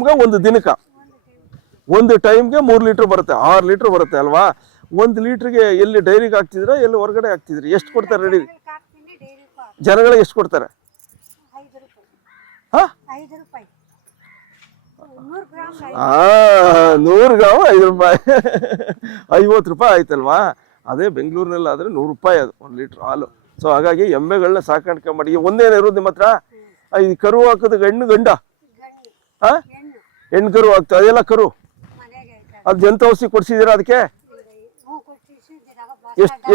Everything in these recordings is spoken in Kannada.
ಟೈಮ್ಗೆ ಒಂದು ದಿನಕ್ಕೆ ಒಂದು ಟೈಮ್ಗೆ 3 ಲೀಟ್ರ್ ಬರುತ್ತೆ, 6 ಲೀಟ್ರ್ ಬರುತ್ತೆ ಅಲ್ವಾ. 1 ಲೀಟ್ರಿಗೆ ಎಲ್ಲಿ ಡೈರಿಗೆ ಹಾಕ್ತಿದ್ರೆ ಎಲ್ಲಿ ಹೊರಗಡೆ ಹಾಕ್ತಿದ್ರಿ? ಎಷ್ಟು ಕೊಡ್ತಾರೆ ರೆಡಿ ಜನಗಳಿಗೆ? ಎಷ್ಟು ಕೊಡ್ತಾರೆ? ಹಾ 100 ಗ್ರಾಮ್ 5 ರೂಪಾಯಿ 50 ರೂಪಾಯಿ ಆಯ್ತಲ್ವಾ. ಅದೇ ಬೆಂಗಳೂರಿನಲ್ಲಿ ಆದರೆ 100 ರೂಪಾಯಿ ಅದು 1 ಲೀಟ್ರ್ ಹಾಲು. ಸೊ ಹಾಗಾಗಿ ಎಮ್ಮೆಗಳನ್ನ ಸಾಕಾಣಿಕೆ ಮಾಡಿ. ಒಂದೇನೇ ಇರೋದು ನಿಮ್ಮ ಹತ್ರ? ಈ ಕರು ಹಾಕೋದು ಹೆಣ್ಣು ಗಂಡ? ಹಾ ಹೆಣ್ಣು ಕರು ಹಾಕ್ತದೆ, ಅದೆಲ್ಲ ಕರು ಅದು ಜಂತು ಔಷಧಿ ಕೊಡ್ಸಿದ್ದೀರಾ ಅದಕ್ಕೆ?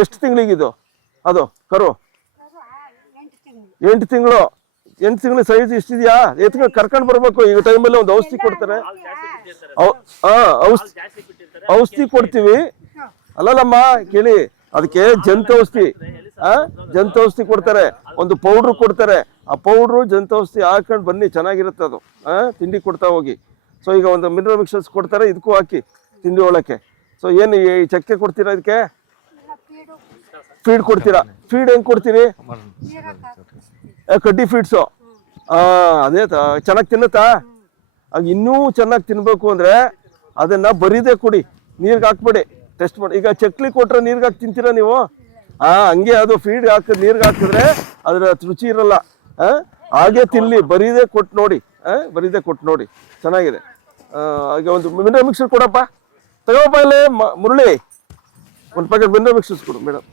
ಎಷ್ಟು ತಿಂಗಳಿಗಿದು ಅದು ಕರು? 8 ತಿಂಗಳು. 8 ತಿಂಗಳು ಸೈಜ್ ಇಷ್ಟಿದೆಯಾ? ಎತ್ಕೊಂಡು ಕರ್ಕೊಂಡು ಬರ್ಬೇಕು. ಈಗ ಟೈಮಲ್ಲಿ ಒಂದು ಔಷಧಿ ಕೊಡ್ತಾರೆ. ಔಷಧಿ ಕೊಡ್ತೀವಿ ಅಲ್ಲಲ್ಲಮ್ಮ ಕೇಳಿ, ಅದಕ್ಕೆ ಜಂತು ಔಷಧಿ ಜಂತು ಔಷಧಿ ಕೊಡ್ತಾರೆ, ಒಂದು ಪೌಡ್ರು ಕೊಡ್ತಾರೆ. ಆ ಪೌಡ್ರು ಜಂತು ಔಷಧಿ ಹಾಕೊಂಡು ಬನ್ನಿ, ಚೆನ್ನಾಗಿರುತ್ತೆ ಅದು. ತಿಂಡಿ ಕೊಡ್ತಾ ಹೋಗಿ. ಸೊ ಈಗ ಒಂದು ಮಿನರಲ್ ಮಿಕ್ಸರ್ಸ್ ಕೊಡ್ತಾರೆ, ಇದಕ್ಕೂ ಹಾಕಿ ತಿಂಡಿ ಒಳಕ್ಕೆ. ಸೊ ಏನು ಈ ಚಕ್ಕೆ ಕೊಡ್ತೀರಾ ಇದಕ್ಕೆ? ಫೀಡ್ ಕೊಡ್ತೀರಾ? ಫೀಡ್ ಹೆಂಗೆ ಕೊಡ್ತೀರಿ? ಕಡ್ಡಿ ಫೀಡ್ಸು. ಅದೇ ಚೆನ್ನಾಗಿ ತಿನ್ನುತ್ತಾ? ಆಗ ಇನ್ನೂ ಚೆನ್ನಾಗಿ ತಿನ್ಬೇಕು ಅಂದರೆ ಅದನ್ನು ಬರೀದೇ ಕೊಡಿ, ನೀರಿಗೆ ಹಾಕ್ಬೇಡಿ, ಟೆಸ್ಟ್ ಮಾಡಿ. ಈಗ ಚಕ್ಲಿ ಕೊಟ್ಟರೆ ನೀರಿಗೆ ಹಾಕಿ ತಿಂತೀರಾ ನೀವು? ಹಂಗೆ ಅದು ಫೀಡ್ ಹಾಕಿದ್ರೆ ನೀರಿಗೆ ಹಾಕಿದ್ರೆ ಅದರ ರುಚಿ ಇರಲ್ಲ. ಹಾಗೆ ತಿನ್ಲಿ, ಬರೀದೇ ಕೊಟ್ಟು ನೋಡಿ. ಬರೀದೇ ಕೊಟ್ಟು ನೋಡಿ, ಚೆನ್ನಾಗಿದೆ. ಹಾಗೆ ಒಂದು ಮಿನರಲ್ ಮಿಕ್ಸರ್ ಕೊಡಪ್ಪ, ತಗೋಪ್ಪ. ಇಲ್ಲೇ ಮುರಳಿ ಒಂದು ಪ್ಯಾಕೆಟ್ ಮಿನರಲ್ ಮಿಕ್ಸರ್ಸ್ ಕೊಡು ಮೇಡಮ್.